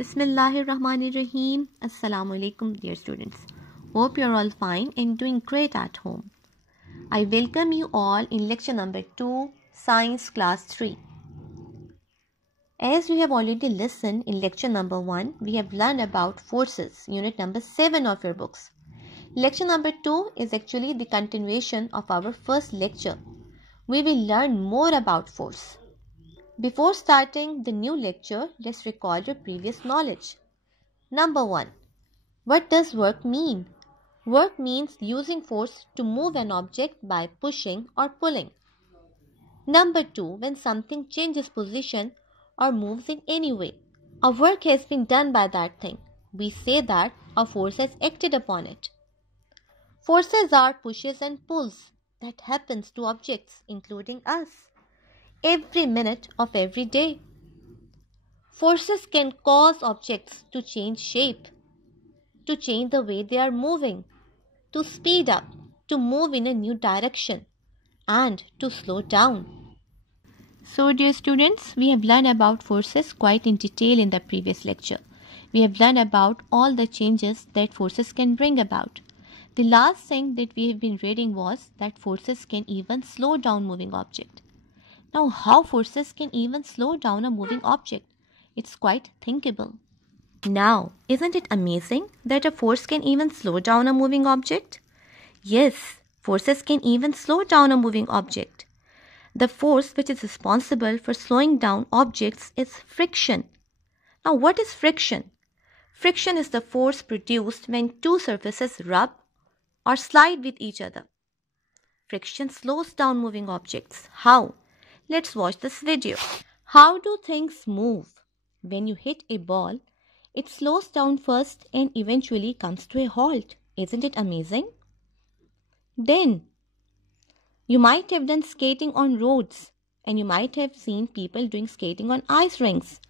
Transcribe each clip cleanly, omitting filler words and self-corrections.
Bismillahirrahmanirrahim. Assalamu alaikum, dear students. Hope you're all fine and doing great at home. I welcome you all in lecture number 2, Science Class 3. As we have already listened in lecture number 1, we have learned about forces, unit number 7 of your books. Lecture number 2 is actually the continuation of our first lecture. We will learn more about force. Before starting the new lecture, let's recall your previous knowledge. Number 1. What does work mean? Work means using force to move an object by pushing or pulling. Number 2. When something changes position or moves in any way. A work has been done by that thing. We say that a force has acted upon it. Forces are pushes and pulls that happens to objects, including us, every minute of every day. Forces can cause objects to change shape, to change the way they are moving, to speed up, to move in a new direction, and to slow down. So, dear students, we have learned about forces quite in detail in the previous lecture. We have learned about all the changes that forces can bring about. The last thing that we have been reading was that forces can even slow down moving object. Now, how forces can even slow down a moving object? It's quite thinkable. Now, isn't it amazing that a force can even slow down a moving object? Yes, forces can even slow down a moving object. The force which is responsible for slowing down objects is friction. Now, what is friction? Friction is the force produced when two surfaces rub or slide with each other. Friction slows down moving objects. How? Let's watch this video. How do things move? When you hit a ball, it slows down first and eventually comes to a halt. Isn't it amazing? Then, you might have done skating on roads and you might have seen people doing skating on ice rinks.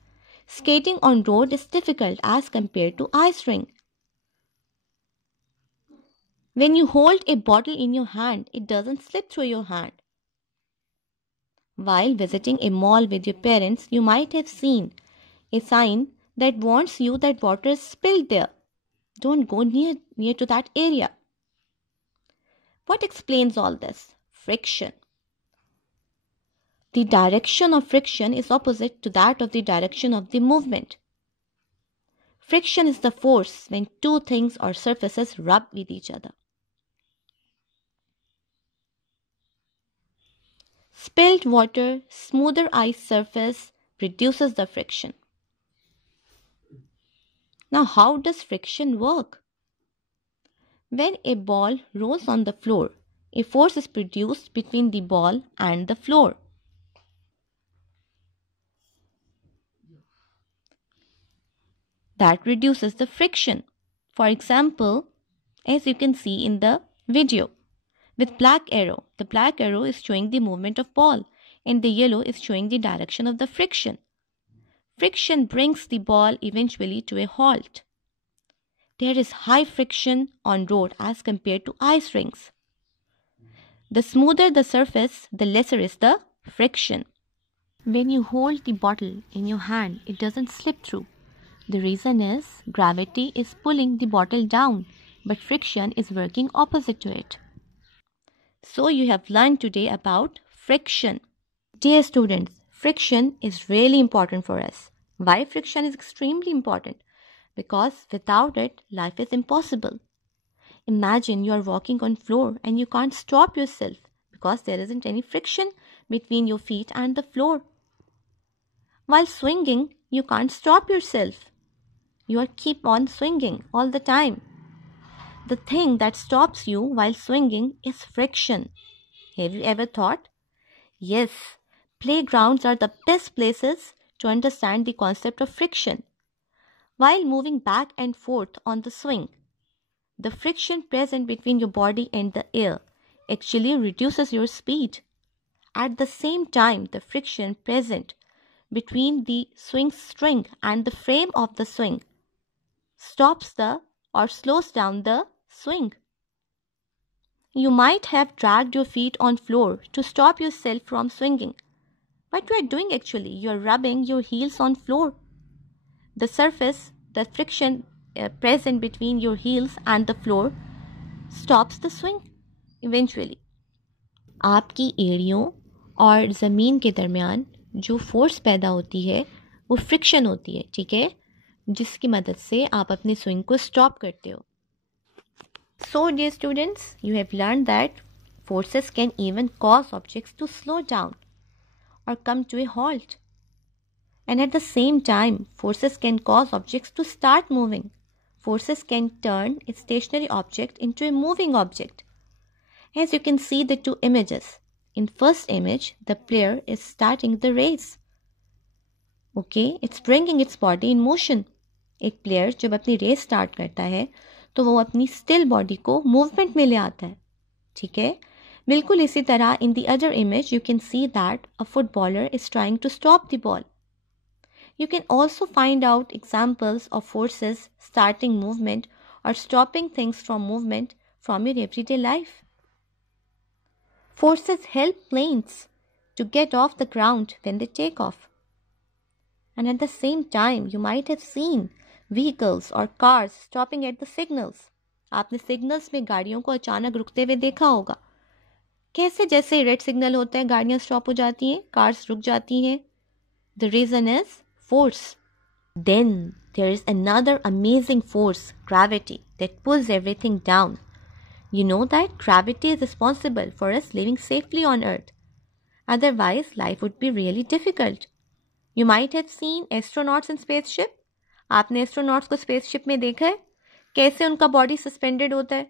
Skating on road is difficult as compared to ice rink. When you hold a bottle in your hand, it doesn't slip through your hand. While visiting a mall with your parents, you might have seen a sign that warns you that water is spilled there. Don't go near to that area. What explains all this? Friction. The direction of friction is opposite to that of the direction of the movement. Friction is the force when two things or surfaces rub with each other. Spilled water, smoother ice surface reduces the friction. Now, how does friction work? When a ball rolls on the floor, a force is produced between the ball and the floor. That reduces the friction. For example, as you can see in the video, with black arrow, the black arrow is showing the movement of ball and the yellow is showing the direction of the friction. Friction brings the ball eventually to a halt. There is high friction on road as compared to ice rinks. The smoother the surface, the lesser is the friction. When you hold the bottle in your hand, it doesn't slip through. The reason is gravity is pulling the bottle down, but friction is working opposite to it. So you have learned today about friction. Dear students, friction is really important for us. Why friction is extremely important? Because without it, life is impossible. Imagine you are walking on floor and you can't stop yourself because there isn't any friction between your feet and the floor. While swinging, you can't stop yourself. You keep on swinging all the time. The thing that stops you while swinging is friction. Have you ever thought? Yes, playgrounds are the best places to understand the concept of friction. While moving back and forth on the swing, the friction present between your body and the air actually reduces your speed. At the same time, the friction present between the swing string and the frame of the swing stops or slows down the swing. You might have dragged your feet on floor to stop yourself from swinging. What you are doing actually, you are rubbing your heels on floor. the surface, the friction present between your heels and the floor stops the swing eventually. आपकी एड़ियों और ज़मीन के दरमियान जो force पैदा होती है वो फ्रिक्शन होती है, ठीक है, जिसकी मदद से आप अपने स्विंग को स्टॉप करते हो. So dear students, you have learned that forces can even cause objects to slow down or come to a halt. And at the same time, forces can cause objects to start moving. Forces can turn a stationary object into a moving object. As you can see the two images. In first image, the player is starting the race. Okay, it's bringing its body in motion. एक player जब अपनी race start करता है तो वो अपनी still body को movement में ले आता है, ठीक है. बिल्कुल इसी तरह in the other image you can see that a footballer is trying to stop the ball. You can also find out examples of forces starting movement or stopping things from movement from your everyday life. Forces help planes to get off the ground when they take off. And at the same time, you might have seen vehicles or cars stopping at the signals. आपने signals में गाड़ियों को अचानक रुकते हुए देखा होगा. कैसे जैसे रेड सिग्नल होता है गाड़ियां स्टॉप हो जाती हैं, कार्स रुक जाती हैं. The reason is force. Then there is another amazing force, gravity, that pulls everything down. You know that gravity is responsible for us living safely on Earth. Otherwise, life would be really difficult. You might have seen astronauts in spaceship. आपने astronauts को spaceship में देखा है कैसे उनका body suspended होता है,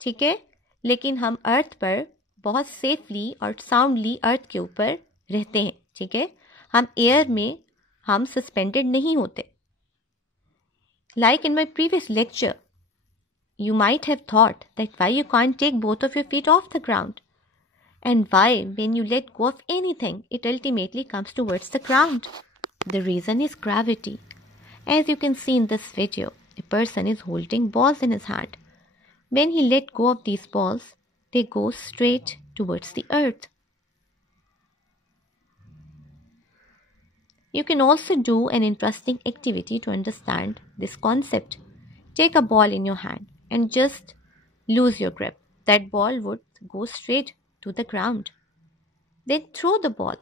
ठीक है. लेकिन हम अर्थ पर बहुत सेफली और साउंडली अर्थ के ऊपर रहते हैं, ठीक है. हम एयर में हम सस्पेंडेड नहीं होते. Like in my previous lecture, you might have thought that why you can't take both of your feet off the ground, and why when you let go of anything, it ultimately comes towards the ground. The reason is gravity. As you can see in this video, a person is holding balls in his hand. When he let go of these balls, they go straight towards the earth. You can also do an interesting activity to understand this concept. Take a ball in your hand and just lose your grip. That ball would go straight to the ground. Then throw the ball.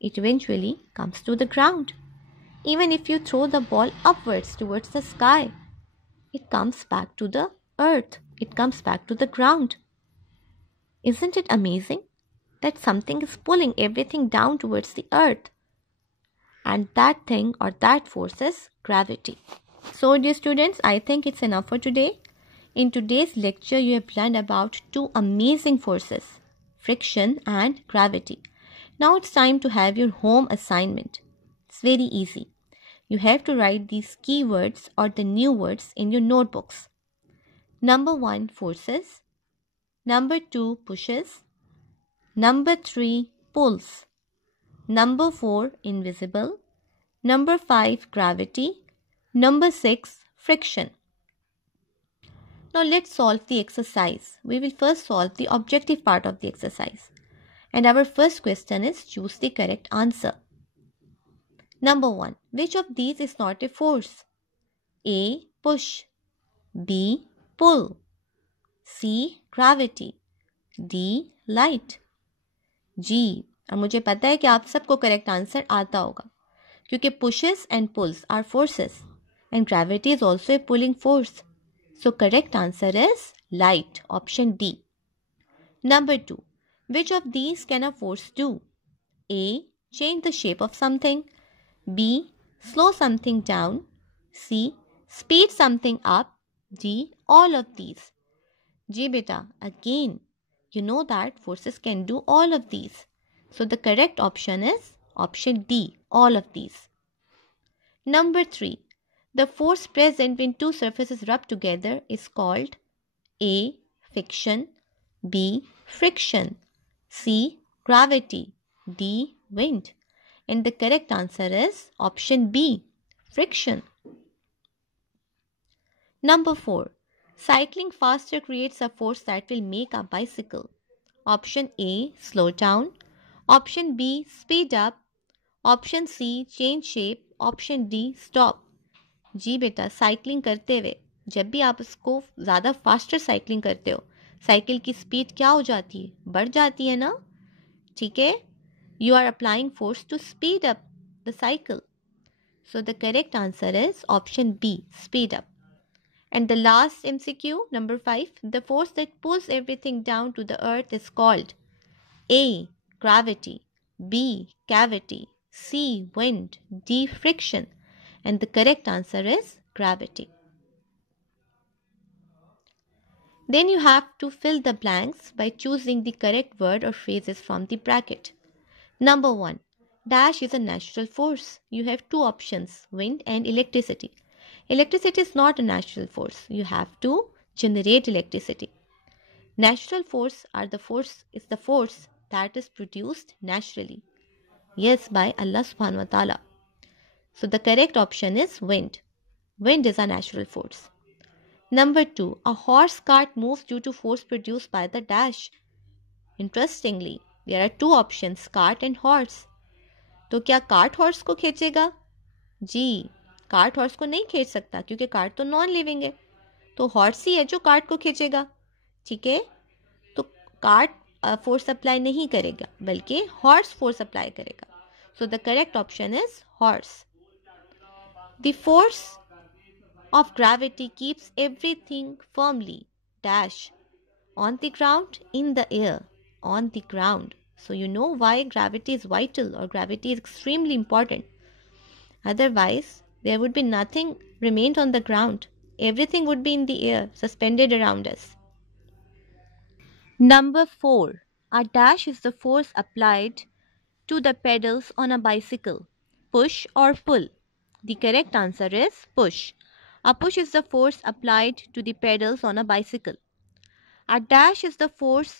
It eventually comes to the ground. Even if you throw the ball upwards towards the sky, it comes back to the earth. It comes back to the ground. Isn't it amazing that something is pulling everything down towards the earth? And that thing or that force is gravity. So dear students, I think it's enough for today. In today's lecture, you have learned about two amazing forces, friction and gravity. Now it's time to have your home assignment. It's very easy. You have to write these keywords or the new words in your notebooks. Number 1, forces. Number 2, pushes. Number 3, pulls. Number 4, invisible. Number 5, gravity. Number 6, friction. Now let's solve the exercise. We will first solve the objective part of the exercise. And our first question is choose the correct answer. Number 1. Which of these is not a force? A, push. B, pull. C, gravity. D, light. G. और मुझे पता है कि आप सबको correct answer आता होगा क्योंकि pushes and pulls are forces and gravity is also a pulling force. So correct answer is light, option D. Number 2. Which of these can a force do? A, change the shape of something. B, slow something down. C, speed something up. D, all of these. Ji beta, again, you know that forces can do all of these. So the correct option is option D, all of these. Number 3. The force present when two surfaces rub together is called A, friction. B, friction. C, gravity. D, wind. And the correct answer is option B, friction. Number 4. Cycling faster creates a force that will make a bicycle. Option A, slow down. Option B, speed up. Option C, change shape. Option D, stop. जी बेटा, cycling करते हुए जब भी आप उसको ज़्यादा faster cycling करते हो, साइकिल की स्पीड क्या हो जाती है? बढ़ जाती है ना? ठीक है, you are applying force to speed up the cycle. So the correct answer is option B, speed up. And the last MCQ, number 5, the force that pulls everything down to the earth is called A, gravity, B, cavity, C, wind, D, friction. And the correct answer is gravity. Then you have to fill the blanks by choosing the correct word or phrases from the bracket. Number 1. Dash is a natural force. You have two options, wind and electricity. Electricity is not a natural force. You have to generate electricity. Natural force is the force that is produced naturally. Yes, by Allah subhanahu wa ta'ala. So the correct option is wind. Wind is a natural force. Number 2. A horse cart moves due to force produced by the dash. Interestingly, there are two options, cart and horse. तो क्या cart horse को खींचेगा? जी, cart horse को नहीं खींच सकता क्योंकि cart तो नॉन लिविंग है, तो हॉर्स ही है जो कार्ट को खींचेगा. ठीक है, तो कार्ट फोर्स अप्लाई नहीं करेगा बल्कि हॉर्स फोर्स अप्लाई करेगा. So the correct option is horse. The force of gravity keeps everything firmly dash on the ground, in the air, on the ground. So you know why gravity is vital or gravity is extremely important. Otherwise, there would be nothing remained on the ground. Everything would be in the air, suspended around us. Number 4. A dash is the force applied to the pedals on a bicycle. Push or pull? The correct answer is push. A push is the force applied to the pedals on a bicycle. A dash is the force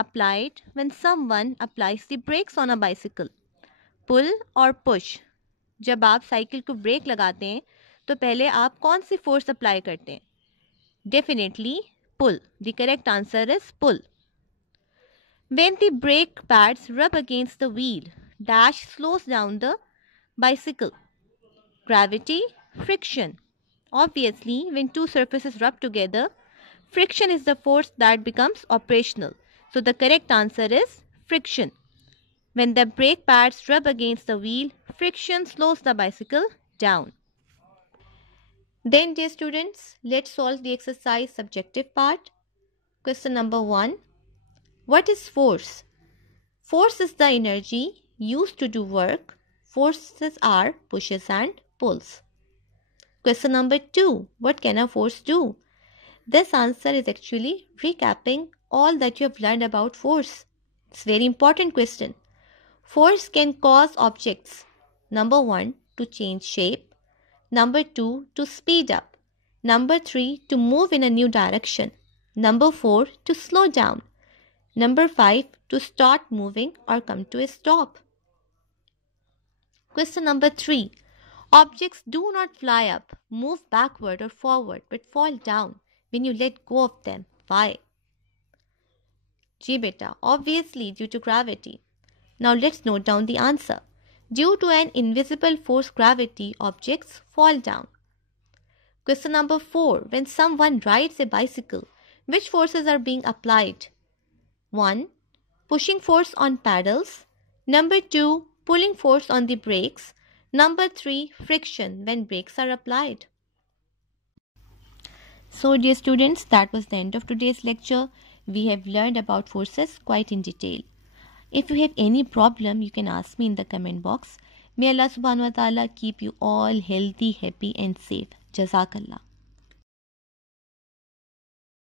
applied when someone applies the brakes on a bicycle. Pull or push? जब आप cycle को break लगाते हैं तो पहले आप कौन सी force apply करते हैं? Definitely pull. The correct answer is pull. When the brake pads rub against the wheel, dash slows down the bicycle. Gravity, friction. Obviously, when two surfaces rub together, friction is the force that becomes operational. So the correct answer is friction. When the brake pads rub against the wheel, friction slows the bicycle down. Then, dear students, let's solve the exercise subjective part. Question number 1. What is force? Force is the energy used to do work. Forces are pushes and pulls. Question number 2. What can a force do? This answer is actually recapping all that you have learned about force. It's a very important question. Force can cause objects, number 1, to change shape, number 2, to speed up, number 3, to move in a new direction, number 4, to slow down, number 5, to start moving or come to a stop. Question number 3. Objects do not fly up, move backward or forward, but fall down when you let go of them. Why? जी बेटा, obviously due to gravity. Now let's note down the answer. Due to an invisible force gravity, objects fall down. Question number 4. When someone rides a bicycle, which forces are being applied? 1. Pushing force on pedals. Number 2. Pulling force on the brakes. Number 3. Friction when brakes are applied. So dear students, that was the end of today's lecture. We have learned about forces quite in detail. If you have any problem, you can ask me in the comment box. May Allah subhanahu wa ta'ala keep you all healthy, happy and safe. Jazakallah.